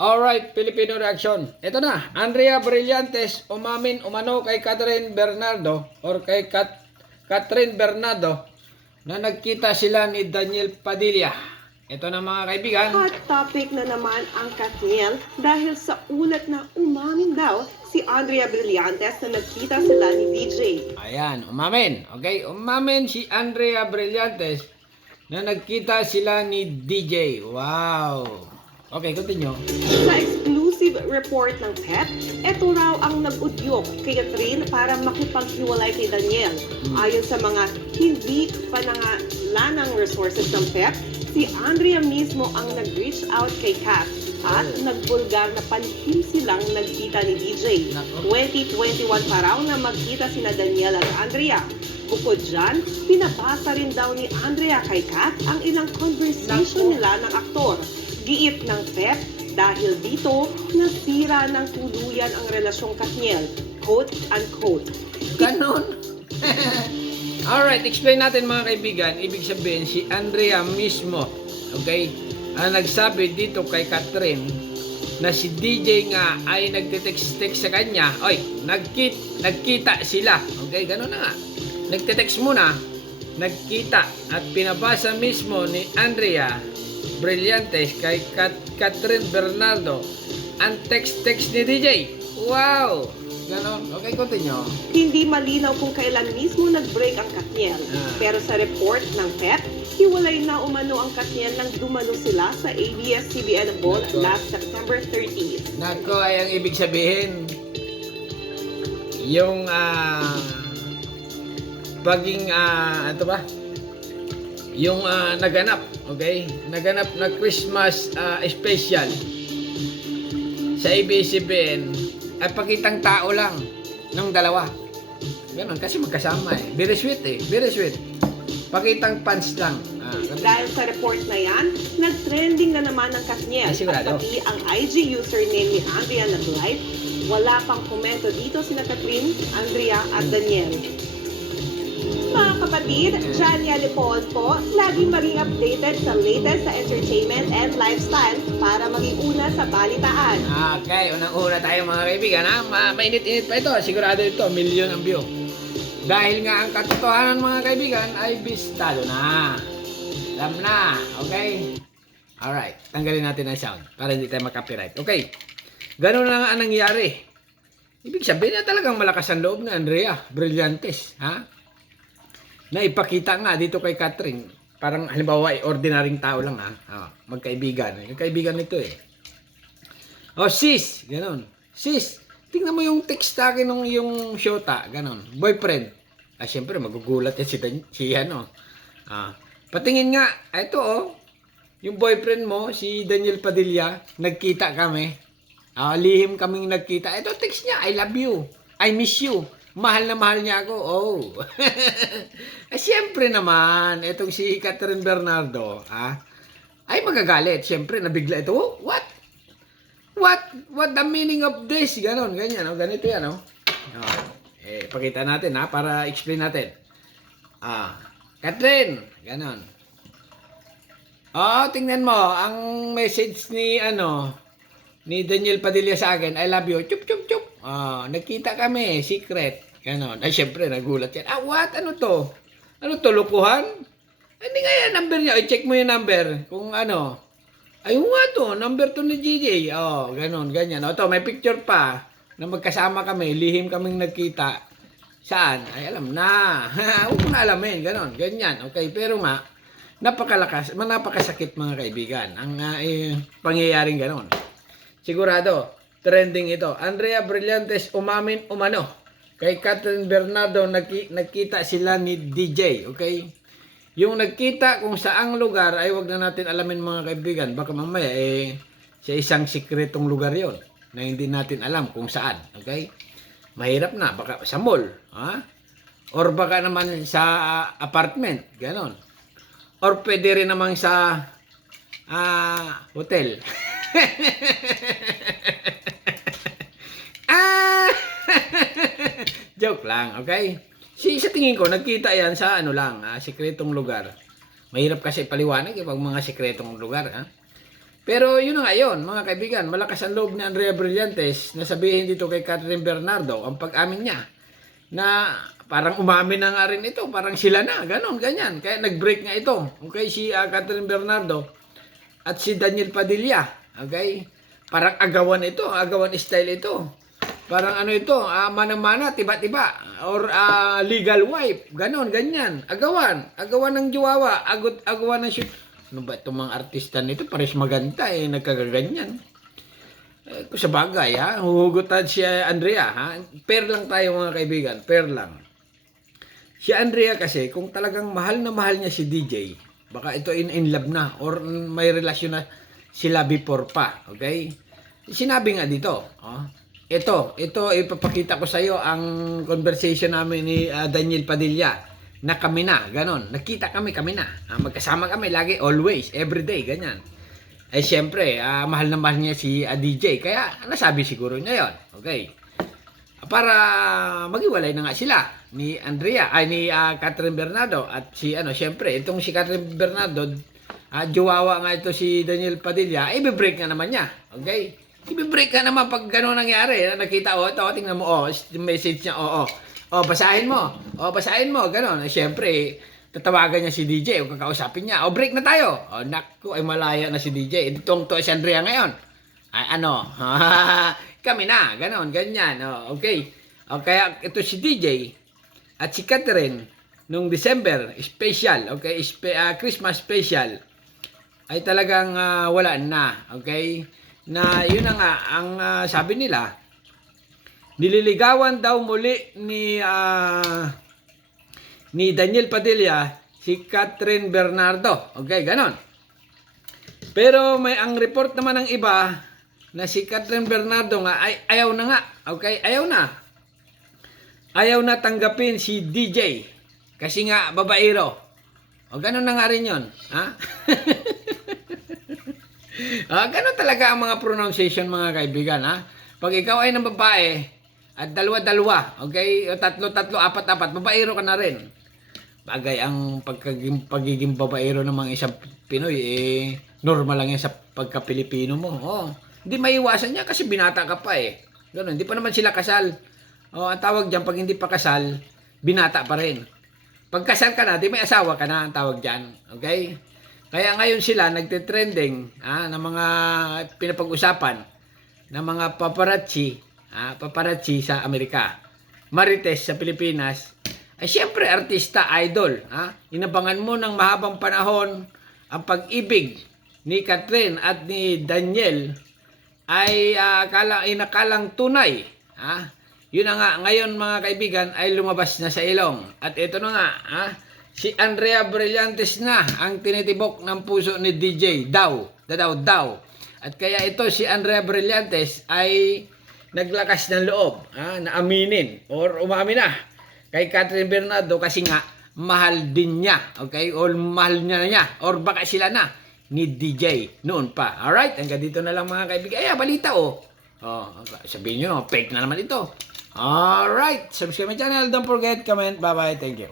Alright, Filipino reaction. Ito na, Andrea Brillantes umamin umano kay Catherine Bernardo or kay Catherine Bernardo na nagkita sila ni Daniel Padilla. Ito na mga kaibigan. Hot topic na naman ang Katniel dahil sa ulat na umamin daw si Andrea Brillantes na nagkita sila ni DJ. Ayan, umamin. Okay, umamin si Andrea Brillantes na nagkita sila ni DJ. Wow. Okay, continue. Sa exclusive report ng PEP, ito raw ang nag-udyok kay Catherine para makipaghiwalay kay Daniel. Ayon sa mga hindi panangalanang resources ng PEP, si Andrea mismo ang nag-reach out kay Kat at nagbulgar na panhin silang nagkita ni DJ. 2021 pa raw na magkita sina Daniel at Andrea. Bukod dyan, pinabasa rin daw ni Andrea kay Kat ang ilang conversation nila ng aktor. Giit ng PEP dahil dito nasira ng tuluyan ang relasyong Katniel, quote-unquote. Ganon. Alright, explain natin mga kaibigan. Ibig sabihin, si Andrea mismo, okay, ang nagsabi dito kay Catherine na si DJ nga ay nagte-text sa kanya. Oy, nagkita sila. Okay, ganon na nga. Nagte-text muna, nagkita at pinabasa mismo ni Andrea Brillantes kay Catherine Bernardo ang text ni DJ. Wow! Ganon. Okay, continue. Hindi malinaw kung kailan mismo nag-break ang Katniel. Pero sa report ng PEP, hiwalay na umano ang Katniel nang dumalo sila sa ABS-CBN Ball last September 30. Nako, ay ang ibig sabihin, yung paging, ito ba? Yung naganap, okay? Naganap na Christmas special sa ABS-CBN ay pakitang tao lang ng dalawa. Ganon, kasi magkasama eh. Very sweet eh. Very sweet. Pakitang pants lang. Dahil sa report na yan, nag-trending na naman ang Katniel. Ay, sigurado. At pati ang IG username ni Andrea Naglife, wala pang komento dito sina Catherine, Andrea at Daniel. Mga kapatid, Jania Lepon po, laging maging updated sa latest sa entertainment and lifestyle para maging una sa balitaan. Okay, unang-una tayo mga kaibigan ha. Mainit-init pa ito. Sigurado ito, milyon ang view. Dahil nga ang katotohanan mga kaibigan ay bistado na. Alam na, okay? Alright, tanggalin natin ang sound para hindi tayo makapiright. Okay, ganun na nga ang nangyari. Ibig sabihin na talagang malakas ang loob ni Andrea Brillantes, ha? Na ipakita nga dito kay Catherine. Parang halimbawa ay ordinaryong tao lang ha. Magkaibigan. Yung kaibigan nito eh. Oh sis, ganon. Sis, tingnan mo yung text sa akin ng yung shota, ganon. Boyfriend. Siyempre magugulat yan si ano. Patingin nga, ito oh. Yung boyfriend mo, si Daniel Padilla, nagkita kami. Lihim kaming nagkita. Ito text niya, I love you. I miss you. Mahal na mahal niya ako. Oh. Siyempre naman, itong si Catherine Bernardo, ay magagalit. Siyempre, nabigla ito. Oh, what? What the meaning of this? Ganon, ganyan. Oh, ganito yan, oh. Pakita natin, para explain natin. Catherine, ganon. Tingnan mo, ang message ni, ni Daniel Padilla sa akin, I love you. Chup, chup, chup. Nagkita kami, secret. Ganon. Ay, syempre, nagulat yan. What? Ano to? Ano to, lukuhan? Hindi nga yan, number niya. I-check mo yung number. Kung ano. Ay, nga to, number to ni GJ. Ganon, ganyan. Ito, may picture pa na magkasama kami, lihim kaming nagkita. Saan? Ay, alam na. Huwag mo na alamin. Ganon, ganyan. Okay, pero nga, napakasakit mga kaibigan. Ang pangyayaring ganon. Sigurado, trending ito. Andrea Brillantes umamin umano kay Catherine Bernardo nagkita sila ni DJ, okay? Yung nagkita kung saang lugar ay wag na natin alamin mga kaibigan. Baka mamaya sa isang sikretong lugar 'yon na hindi natin alam kung saan, okay? Mahirap na, baka sa mall, or baka naman sa apartment, ganon. Or pwede rin naman sa hotel. Joke lang, okay? Sa tingin ko, nagkita yan sa sikretong lugar. Mahirap kasi paliwanag pag mga sikretong lugar, ha? Pero yun na nga yun, mga kaibigan, malakas ang loob ni Andrea Brillantes na sabihin dito kay Catherine Bernardo ang pag-amin niya na parang umamin na nga rin ito, parang sila na, ganon, ganyan. Kaya nag-break nga ito, okay, si Catherine Bernardo at si Daniel Padilla, okay? Parang agawan ito, agawan style ito. Parang ano ito, mana-mana, tiba-tiba, or legal wife, ganon, ganyan. Agawan ng juwawa, agawan ng shoot. Ano ba itong mga artista nito? Pares maganda nagkagaganyan. Kung sa bagay, huhugutan si Andrea, Pair lang tayo mga kaibigan, pair lang. Si Andrea kasi, kung talagang mahal na mahal niya si DJ, baka ito in love na, or may relasyon na sila before pa, okay? Sinabi nga dito, ito, ipapakita ko sa iyo ang conversation namin ni Daniel Padilla na kami na, ganon. Nakita kami na. Magkasama kami lagi, always, everyday, ganyan. Siyempre, mahal na mahal niya si DJ. Kaya, nasabi siguro niya yon. Okay. Para maghiwalay na nga sila ni Andrea, ni Catherine Bernardo. At siyempre, itong si Catherine Bernardo, juwawa nga ito si Daniel Padilla, ibe-break nga naman niya. Okay. Ibe-break ka naman pag gano'n nangyari. Nakita, ito, tingnan mo, message niya, basahin mo, gano'n. Siyempre, tatawagan niya si DJ, o kakausapin niya, break na tayo. Naku, malaya na si DJ. Itong to si Andrea ngayon. Kami na, gano'n, ganyan. Okay. Kaya ito si DJ at si Catherine, nung December, special, okay, Christmas special, ay talagang wala na, okay? Na yun na nga, ang sabi nila, nililigawan daw muli ni Daniel Padilla si Catherine Bernardo. Okay, ganon. Pero ang report naman ng iba na si Catherine Bernardo nga ay ayaw na nga. Okay, ayaw na. Ayaw na tanggapin si DJ kasi nga babaero. O ganon na nga rin yun. Ganon talaga ang mga pronunciation mga kaibigan. Pag ikaw ay ng babae, at dalawa-dalawa, okay? O tatlo-tatlo, apat-apat, babaero ka na rin. Bagay ang pagiging babaero ng mga isang Pinoy, normal lang yan sa pagka-Pilipino mo. Hindi maiwasan niya kasi binata ka pa Ganun, hindi pa naman sila kasal. Ang tawag dyan, pag hindi pa kasal, binata pa rin. Pag kasal ka na, di may asawa ka na, ang tawag dyan. Okay? Kaya ngayon sila, nagtitrending ng mga pinapag-usapan ng mga paparazzi sa Amerika, Marites sa Pilipinas, ay siyempre artista, idol. Inabangan mo ng mahabang panahon ang pag-ibig ni Catherine at ni Daniel ay inakalang tunay. Yun na nga, ngayon mga kaibigan ay lumabas na sa ilong. At ito na nga, si Andrea Brillantes na ang tinitibok ng puso ni DJ, daw. At kaya ito si Andrea Brillantes ay naglakas ng loob na aminin or umamin na kay Catherine Bernardo kasi nga mahal din niya, okay? Or mahal niya or baka sila na ni DJ noon pa. Alright, hanggang dito na lang mga kaibigan. Balita sabihin nyo, fake na naman ito. Alright, subscribe my channel, don't forget, comment, bye-bye, thank you.